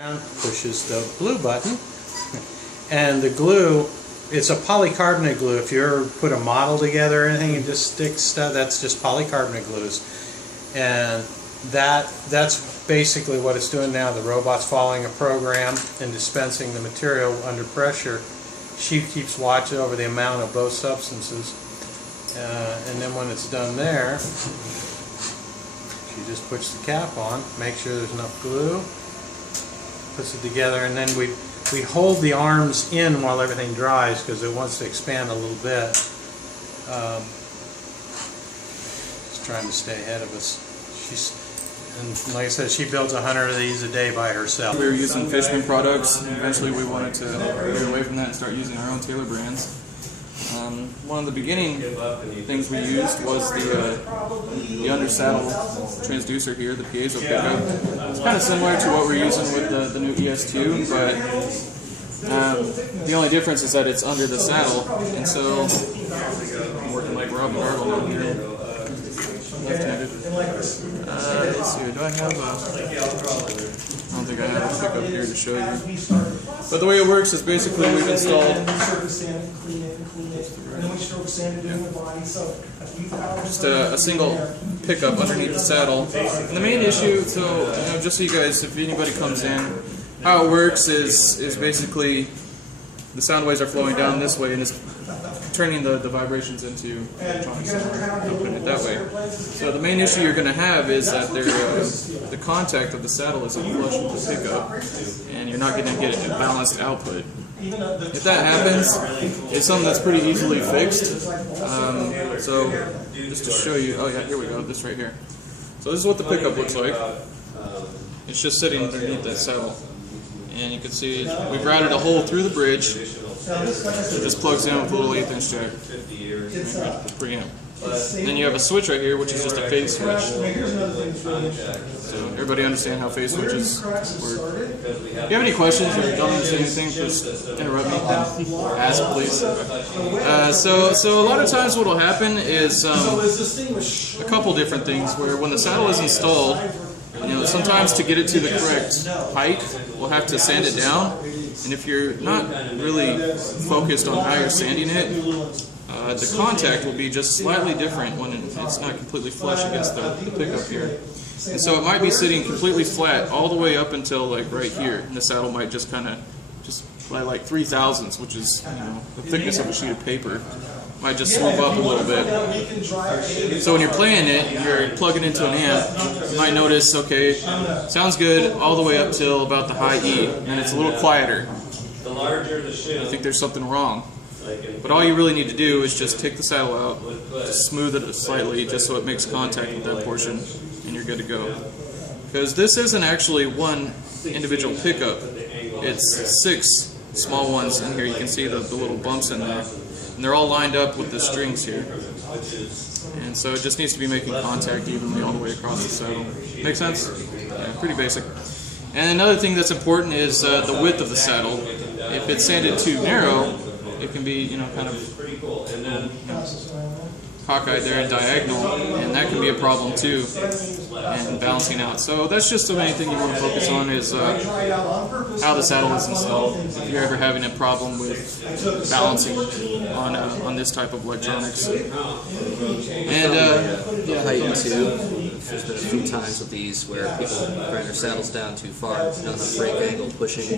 Pushes the glue button, and the glue, it's a polycarbonate glue. If you ever put a model together or anything and just stick stuff, that's just polycarbonate glues. And that's basically what it's doing now. The robot's following a program and dispensing the material under pressure. She keeps watching over the amount of both substances, and then when it's done there, she just puts the cap on, make sure there's enough glue, puts it together, and then we hold the arms in while everything dries because it wants to expand a little bit. Just trying to stay ahead of us. And like I said, she builds 100 of these a day by herself. We were using Fishman products, and eventually we wanted to get away from that and start using our own Taylor brands. One of the beginning things we used was the under saddle transducer here, the piezo pickup. It's kind of similar to what we're using with the new ES2, but the only difference is that it's under the saddle. And so I'm working like Rob Gargle down here, left-handed. Let's see, do I have I don't think I have a pickup here to show you. But the way it works is basically we've installed just a single pickup underneath the saddle. And the main issue, so just so you guys, if anybody comes in, how it works is basically the sound waves are flowing down this way and it's turning the vibrations into electronic sound, putting it that way. So the main issue you're going to have is that the contact of the saddle isn't flush with the pickup, and you're not going to get a balanced output. If that happens, it's something that's pretty easily fixed. So just to show you, oh yeah, here we go, this right here. So this is what the pickup looks like. It's just sitting underneath that saddle. And you can see we've routed a hole through the bridge. It just plugs in with a little 1/8" jack. Preamp. Then you have a switch right here, which is just a phase switch. So everybody understand how phase switches work. If you have any questions or don't understand anything, just interrupt me and ask, please. So a lot of times what will happen is a couple different things. Where when the saddle is installed, sometimes to get it to the correct height, we'll have to sand it down. And if you're not really focused on how you're sanding it, the contact will be just slightly different when it's not completely flush against the pickup here. And so it might be sitting completely flat all the way up until like right here. And the saddle might just kind of by like 3/1000ths, which is the thickness of a sheet of paper. Might just swoop up a little bit. So when you're playing it, you're plugging into an amp, you might notice, okay, sounds good all the way up till about the high E, and then it's a little quieter. I think there's something wrong. But all you really need to do is just take the saddle out, just smooth it slightly, just so it makes contact with that portion, and you're good to go. Because this isn't actually one individual pickup, it's 6 small ones in here. You can see the little bumps in there. And they're all lined up with the strings here. And so it just needs to be making contact evenly all the way across the saddle. Make sense? Yeah, pretty basic. And another thing that's important is the width of the saddle. If it's sanded too narrow, it can be, kind of cockeyed there and diagonal, and that can be a problem too, and balancing out. So that's just the main thing you want to focus on is how the saddle is installed. If you're ever having a problem with balancing on this type of electronics. And height too. There's been a few times with these where people bring their saddles down too far, not enough brake angle pushing.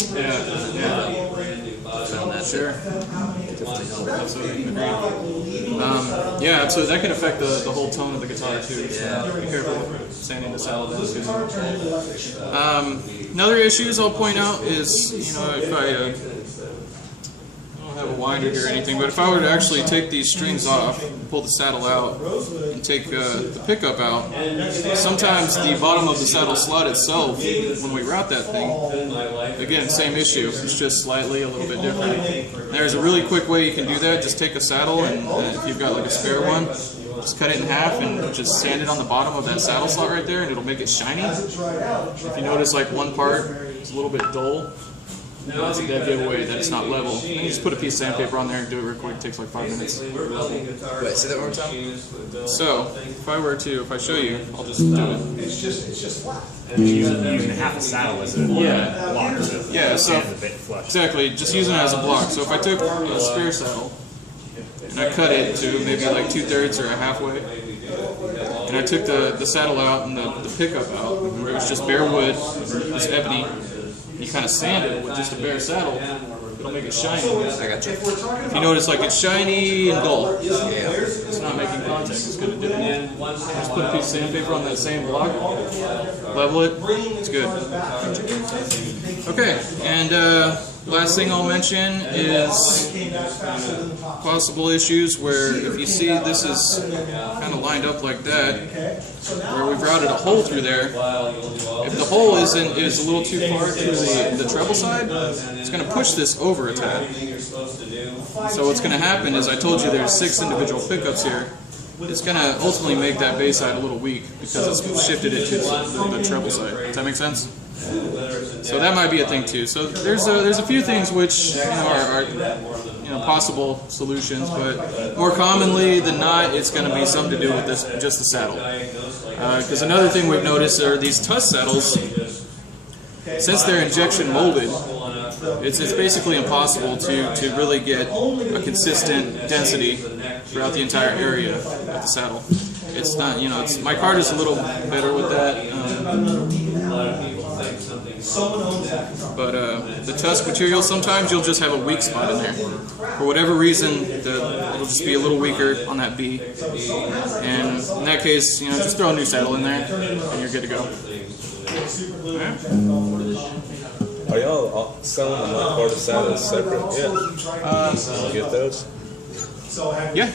Found that sure. Definitely help. Absolutely agreed. Yeah, so that can affect the whole tone of the guitar too. So be careful sanding the saddle down too. Another issues I'll point out is, if I don't have a winder here or anything, but if I were to actually take these strings off, pull the saddle out, and take the pickup out, sometimes the bottom of the saddle slot itself, when we route that thing, again, same issue, it's just slightly a little bit different. There's a really quick way you can do that. Just take a saddle, and if you've got like a spare one, just cut it in half and just sand it on the bottom of that saddle slot right there, and it'll make it shiny. If you notice like one part is a little bit dull, That's a dead giveaway that it's not level. And you just put a piece of sandpaper on there and do it real quick. It takes like 5 minutes. Wait, say that one more time? So, if I show you, I'll just do it. Using half a saddle as a block to So stand the bit flush. exactly, just using it as a block. So if I took a spare saddle and I cut it to maybe like 2/3 or a halfway, and I took the saddle out and the pickup out, where it was just bare wood, this ebony, you kind of sand it with just a bare saddle, it'll make it shiny. I got you. If you notice, like it's shiny and dull. Yeah. It's not making contact. It's going to dip it. Just put a piece of sandpaper on that same block, level it, it's good. Okay, and last thing I'll mention is possible issues where if you see this is kind of lined up like that, where we've routed a hole through there, if the hole is a little too far to the treble side, it's going to push this over a tad. So what's going to happen is, I told you there's 6 individual pickups here. It's going to ultimately make that bass side a little weak because it's shifted it to the treble side. Does that make sense? So that might be a thing too. So there's a few things which are possible solutions, but more commonly than not, it's going to be something to do with just the saddle. Because another thing we've noticed are these Tusk saddles. Since they're injection molded, it's basically impossible to really get a consistent density throughout the entire area of the saddle. It's not, my card is a little better with that. But the Tusk material, sometimes you'll just have a weak spot in there. For whatever reason, it'll just be a little weaker on that B. And in that case, just throw a new saddle in there, and you're good to go. Okay. Are y'all selling the Montecarlo saddles separate? Yeah. Get those? Yeah.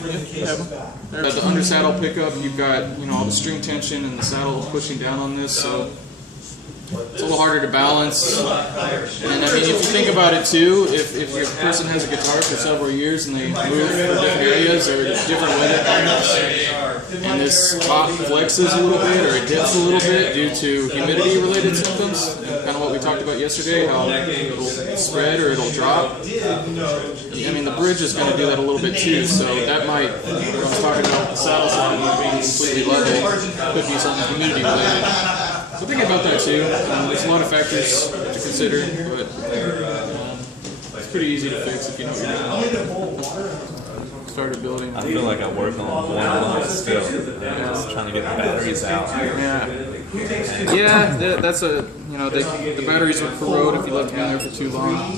At the under saddle pickup, you've got all the string tension and the saddle pushing down on this, so it's a little harder to balance. And I mean, if you think about it too, if your person has a guitar for several years and they move to different areas or different weather climates, and this top flexes a little bit or it dips a little bit due to humidity-related symptoms, kind of what we talked about yesterday, how it'll spread or it'll drop. I mean, the bridge is going to do that a little bit too, so that might, when I was talking about the saddle side not being completely level, could be something humidity-related. So think about that too. There's a lot of factors to consider, but it's pretty easy to fix if you know what you're doing. Started building. I feel like I work on one line still. Just trying to get the batteries out. Yeah, that's a the batteries would corrode if you left them in there for too long.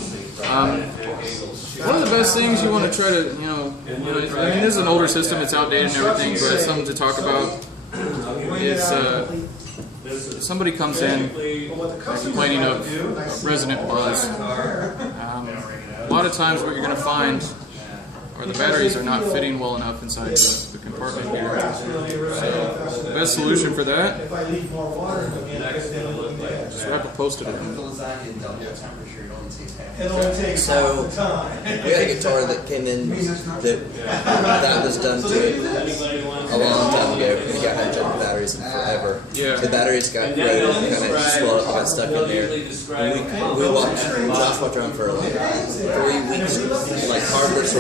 One of the best things you want to try to I mean, this is an older system, it's outdated and everything, but it's something to talk about. Is if somebody comes in complaining of resonant buzz, a lot of times what you're going to find are the batteries are not fitting well enough inside the compartment here. So the best solution for that, just wrap a Post-it on it. So, we had a guitar that came in that was done to it a long time ago. We got had the batteries in forever. Yeah. The batteries got corroded and kind of swelled up, got stuck in there. And we watched, Josh walked around for like 3 weeks, like hardware store